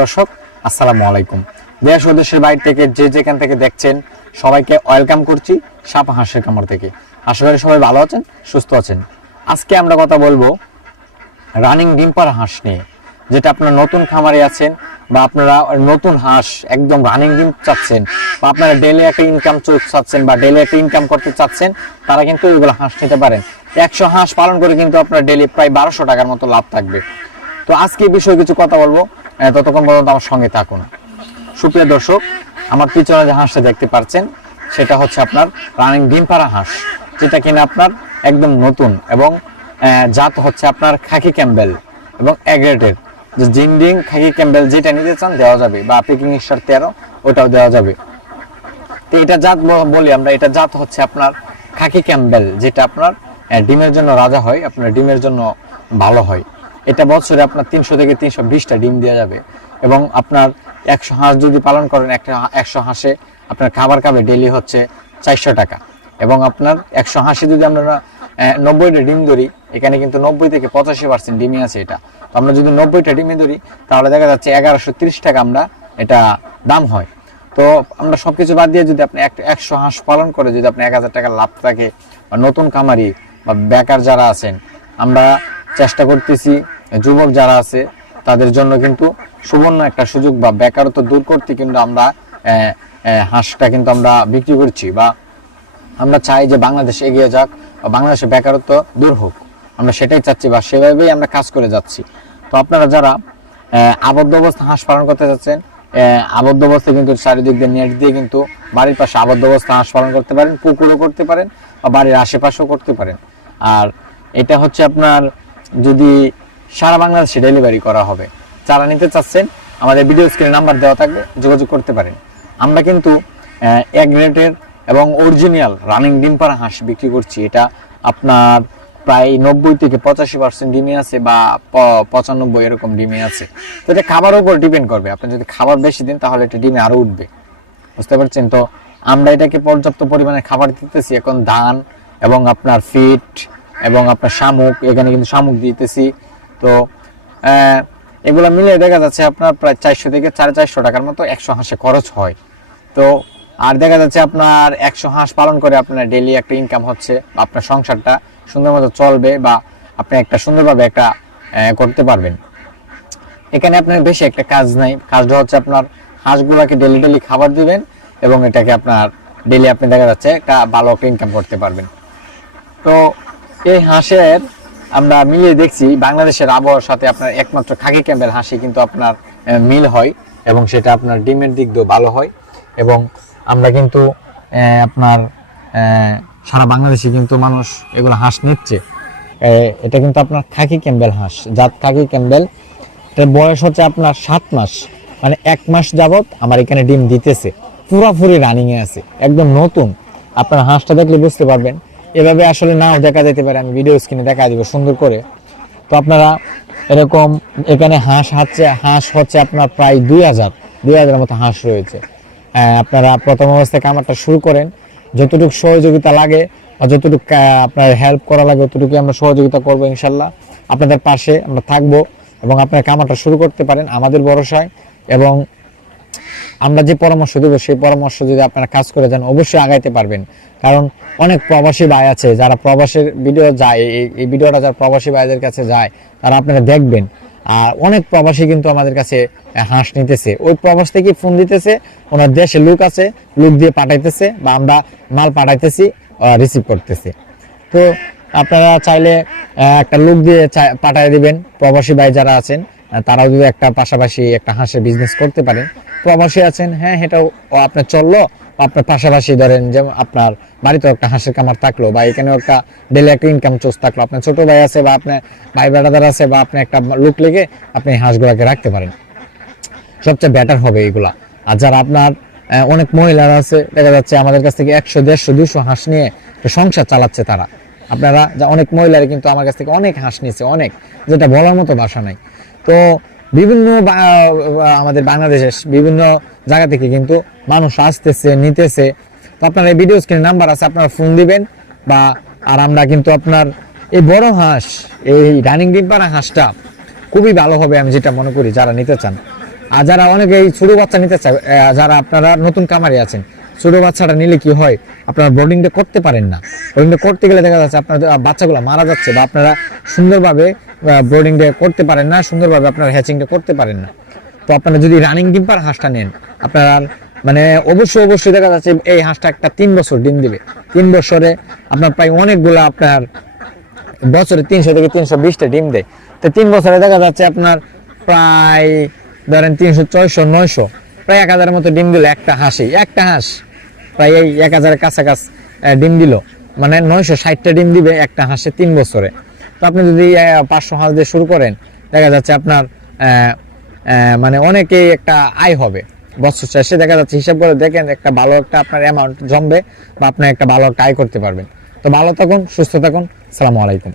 দর্শক আসসালামু আলাইকুম। দেশ ও দেশের বাইরে থেকে যে যেখান থেকে দেখছেন সবাইকে ওয়েলকাম করছি সাপা হাঁসের খামার থেকে। আশা করি সবাই ভালো আছেন, সুস্থ আছেন। আজকে আমরা কথা বলবো রানিং ডিম পাড়া হাঁস নিয়ে। যেটা আপনারা নতুন খামারে আছেন বা আপনারা নতুন হাঁস একদম রানিং ডিম চাচ্ছেন বা আপনারা ডেইলি একটা ইনকাম চাচ্ছেন বা ডেইলি একটা ইনকাম করতে চাচ্ছেন, তারা কিন্তু এগুলো হাঁস নিতে পারেন। 100 হাঁস পালন করে কিন্তু আপনার ডেইলি প্রায় 1200 টাকার মতো লাভ থাকবে। তো আজকে এই বিষয়ে কিছু কথা বলবো, ততক্ষণ পর্যন্ত আমার সঙ্গে থাকুন। সুপ্রিয় দর্শক, আমার পিছনে যে হাঁসটা দেখতে পাচ্ছেন সেটা হচ্ছে আপনার রানিং ডিম পাড়া হাঁস, যেটা কিনা আপনার একদম নতুন এবং জাত হচ্ছে আপনার খাকি ক্যাম্বেল এবং এগ্রেটেড। যে জিন্ডিং খাকি ক্যাম্বেল যেটা নিতে চান দেওয়া যাবে, বা পিকিং স্টার 13 ওটাও দেওয়া যাবে। তো এটা জাত বলি আমরা, এটা জাত হচ্ছে আপনার খাকি ক্যাম্বেল, যেটা আপনার ডিমের জন্য রাজা হয়, আপনার ডিমের জন্য ভালো হয়। এটা বছরে আপনার 300 থেকে 320টা ডিম দেওয়া যাবে। এবং আপনার 100 হাঁস যদি পালন করেন, একটা 100 হাঁসে আপনার খাবার খাবে ডেইলি হচ্ছে 400 টাকা। এবং আপনার 100 হাঁসে যদি আমরা 90টা ডিম ধরি, এখানে কিন্তু 90 থেকে 85% ডিমই আছে এটা। তো আমরা যদি 90টা ডিমে ধরি, তাহলে দেখা যাচ্ছে 1130 টাকা আমরা এটা দাম হয়। তো আমরা সবকিছু বাদ দিয়ে যদি আপনি 100 হাঁস পালন করে যদি আপনি 1000 টাকা লাভ থাকে, বা নতুন খামারি বা বেকার যারা আছেন, আমরা চেষ্টা করতেছি যুবক যারা আছে তাদের জন্য কিন্তু সুবর্ণ একটা সুযোগ, বা বেকারত্ব দূর করতে কিন্তু আমরা হাঁসটা কিন্তু আমরা বিক্রি করছি, বা আমরা চাই যে বাংলাদেশ এগিয়ে যাক বা বাংলাদেশে বেকারত্ব দূর হোক, আমরা সেটাই চাচ্ছি বা সেভাবেই আমরা কাজ করে যাচ্ছি। তো আপনারা যারা আবদ্ধ অবস্থা হাঁস পালন করতে যাচ্ছেন, আবদ্ধ অবস্থায় কিন্তু চারিদিক দিয়ে নেট দিয়ে কিন্তু বাড়ির পাশে আবদ্ধ অবস্থা হাঁস পালন করতে পারেন, পুকুরও করতে পারেন বা বাড়ির আশেপাশেও করতে পারেন। আর এটা হচ্ছে আপনার যদি সারা বাংলাদেশে ডেলিভারি করা হবে। যারা নিতে চাচ্ছেন আমাদের ভিডিও স্ক্রিনে নাম্বার দেওয়া থাকবে, যোগাযোগ করতে পারেন। আমরা কিন্তু এক গ্রেডের এবং অরিজিনাল রানিং ডিম পাড়া হাঁস বিক্রি করছি। এটা আপনার প্রায় 90 থেকে 85% ডিমে আছে, বা 95 এরকম ডিমে আছে। তো এটা খাবারের উপর ডিপেন্ড করবে, আপনি যদি খাবার বেশি দিন তাহলে এটা ডিমে আরো উঠবে, বুঝতে পারছেন? তো আমরা এটাকে পর্যাপ্ত পরিমাণে খাবার দিতেছি, এখন ধান এবং আপনার ফিট এবং আপনার শামুক, এখানে কিন্তু শামুক দিতেছি। তো এগুলো মিলে দেখা যাচ্ছে আপনার প্রায় 400 থেকে 450 টাকার মতো 100 হাঁসে খরচ হয়। তো আর দেখা যাচ্ছে আপনার 100 হাঁস পালন করে আপনার ডেইলি একটা ইনকাম হচ্ছে, আপনার সংসারটা সুন্দর মতো চলবে, বা আপনি একটা সুন্দরভাবে একটা করতে পারবেন। এখানে আপনার বেশি একটা কাজ নাই, কাজটা হচ্ছে আপনার হাঁসগুলোকে ডেইলি খাবার দিবেন এবং এটাকে আপনার ডেইলি আপনি দেখা যাচ্ছে একটা ভালো একটা ইনকাম করতে পারবেন। তো এই হাঁসের আমরা মিলিয়ে দেখছি বাংলাদেশের আবহাওয়ার সাথে আপনার একমাত্র খাকি ক্যাম্বেল হাঁসি কিন্তু আপনার মিল হয়, এবং সেটা আপনার ডিমের দিক দিয়েও ভালো হয়। এবং আমরা কিন্তু আপনার সারা বাংলাদেশে কিন্তু মানুষ এগুলো হাঁস নিচ্ছে। এটা কিন্তু আপনার খাকি ক্যাম্বেল হাঁস, জাত খাকি ক্যাম্বেল। এটার বয়স হচ্ছে আপনার 7 মাস, মানে 1 মাস যাবত আমার এখানে ডিম দিতেছে, পুরোপুরি রানিংয়ে আছে, একদম নতুন। আপনার হাঁসটা দেখলে বুঝতে পারবেন, এভাবে আসলে নাও দেখা যেতে পারে, আমি ভিডিও স্ক্রিনে দেখা দিব সুন্দর করে। তো আপনারা এরকম এখানে হাঁস হচ্ছে আপনার প্রায় 2000 মতো হাঁস রয়েছে। আপনারা প্রথম অবস্থায় খামারটা শুরু করেন, যতটুকু সহযোগিতা লাগে বা যতটুকু আপনার হেল্প করা লাগে ততটুকু আমরা সহযোগিতা করবো ইনশাল্লাহ। আপনাদের পাশে আমরা থাকবো এবং আপনার খামারটা শুরু করতে পারেন আমাদের ভরসায়। এবং আমরা যে পরামর্শ দেবো সেই পরামর্শ যদি আপনারা কাজ করে যান, অবশ্যই আগাইতে পারবেন। কারণ অনেক প্রবাসী ভাই আছে যারা প্রবাসের ভিডিও যায়, এই ভিডিওটা যারা প্রবাসী ভাইদের কাছে যায় তারা আপনারা দেখবেন। আর অনেক প্রবাসী কিন্তু আমাদের কাছে হাঁস নিতেছে, ওই প্রবাস থেকে ফোন দিতেছে, ওনার দেশে লোক আছে, লোক দিয়ে পাঠাইতেছে বা আমরা মাল পাঠাইতেছি, রিসিভ করতেছে। তো আপনারা চাইলে একটা লোক দিয়ে পাঠিয়ে দিবেন। প্রবাসী ভাই যারা আছেন তারাও যদি একটা পাশাপাশি একটা হাঁসের বিজনেস করতে পারেন, প্রবাসী আছেন, হ্যাঁ এটাও আপনার চললো, আপনার পাশাপাশি ধরেন যেমন আপনার বাড়িতে একটা হাঁসের কামার থাকলো, বা এখানেও একটা ডেলি একটা ইনকাম সোর্স থাকলো, আপনার ছোট ভাই আছে বা আপনার ভাই বেড়াদার আছে, বা আপনি একটা লোক লেগে আপনি হাঁসগুলাকে রাখতে পারেন, সবচেয়ে বেটার হবে এগুলা। আর যারা আপনার অনেক মহিলারা আছে, দেখা যাচ্ছে আমাদের কাছ থেকে 100, 150, 200 হাঁস নিয়ে সংসার চালাচ্ছে তারা। আপনারা অনেক মহিলারা কিন্তু আমার কাছ থেকে অনেক হাঁস নিয়েছে, অনেক, যেটা বলার মতো ভাষা নাই। তো বিভিন্ন আমাদের বাংলাদেশের বিভিন্ন জায়গা থেকে কিন্তু মানুষ আসতেছে, নিতেছে। তো আপনার এই ভিডিও স্ক্রিনে নাম্বার আছে, আপনারা ফোন দিবেন। বা আর আমরা কিন্তু আপনার এই বড় হাঁস, এই রানিং ডিম পাড়া হাঁসটা খুবই ভালো হবে আমি যেটা মনে করি যারা নিতে চান। আর যারা অনেকেই ছোট বাচ্চা নিতে চায়, যারা আপনারা নতুন কামারি আছেন, ছোট বাচ্চাটা নিলে কি হয়, আপনারা ব্রডিংটা করতে পারেন না। ব্রডিংটা করতে গেলে দেখা যাচ্ছে আপনার বাচ্চাগুলো মারা যাচ্ছে, বা আপনারা সুন্দরভাবে ব্রডিংটা করতে পারেন না, সুন্দরভাবে আপনারা হ্যাচিংটা করতে পারেন না। তো আপনারা যদি রানিং ডিম পার হাঁসটা নেন, আপনারা মানে অবশ্যই দেখা যাচ্ছে এই হাঁসটা একটা 3 বছর ডিম দিবে। 3 বছরে আপনার প্রায় অনেকগুলো, আপনার বছরে 300 থেকে 320টা ডিম দেয়। তো 3 বছরে দেখা যাচ্ছে আপনার প্রায় ধরেন 300, 400, 900, প্রায় 1000-এর মতো ডিম দিল একটা হাঁস প্রায় এই 1000-এর কাছাকাছি ডিম দিল, মানে 960টা ডিম দিবে একটা হাঁসে 3 বছরে। তো আপনি যদি 500 হাঁস দিয়ে শুরু করেন, দেখা যাচ্ছে আপনার মানে অনেকেই একটা আয় হবে বছর শেষে। দেখা যাচ্ছে হিসাব করে দেখেন একটা ভালো একটা আপনার অ্যামাউন্ট জমবে, বা আপনি একটা ভালো একটা আয় করতে পারবেন। তো ভালো থাকুন, সুস্থ থাকুন, আসসালামু আলাইকুম।